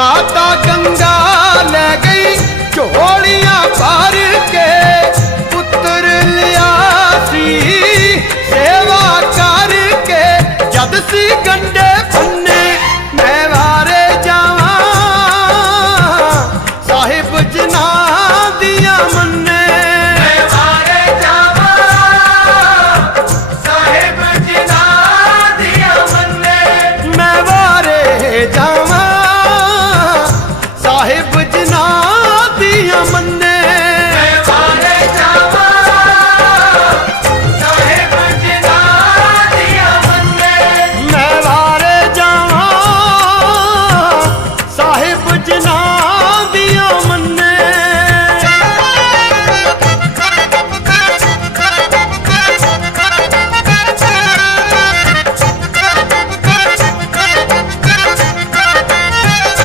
ਮਾਤਾ ਗੰਗਾ ਲੈ ਗਈ, ਝੋਲੀਆਂ ਭਰ ਕੇ ਪੁੱਤਰ ਲਿਆ ਸੀ। ਸੇਵਾ ਕਰਕੇ ਜਦ ਸੀ ਗੰਡੇ